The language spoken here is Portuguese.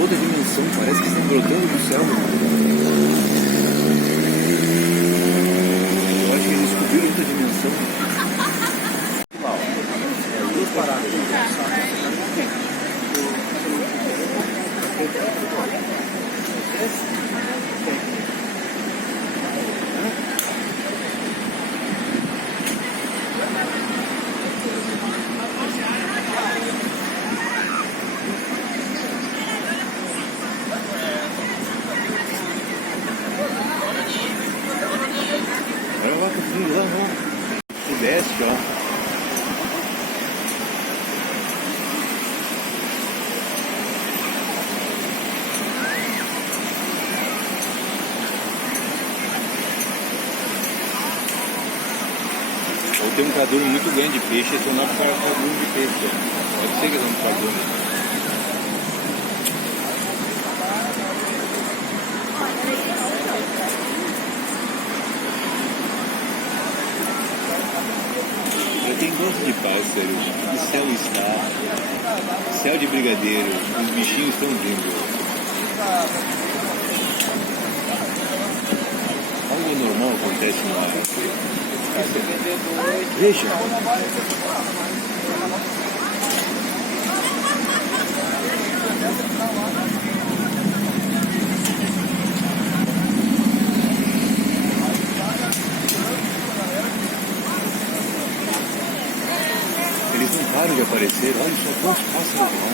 outra dimensão, parece que estão brotando do céu. Eu acho que eles descobriram outra dimensão. Lá, ó. Duas paradas. Olha lá, tá vindo lá, ó. Sudeste, ó. Ou tem um cardume muito grande de peixe, eles estão lá para cardume de peixe. Pode ser que eles não cardume. Eu tenho gosto de pássaro, o céu está, céu de brigadeiro, os bichinhos estão vindo. Algo normal acontece no ar. Veja. Eles não param de aparecer, olha só quantos pássaros.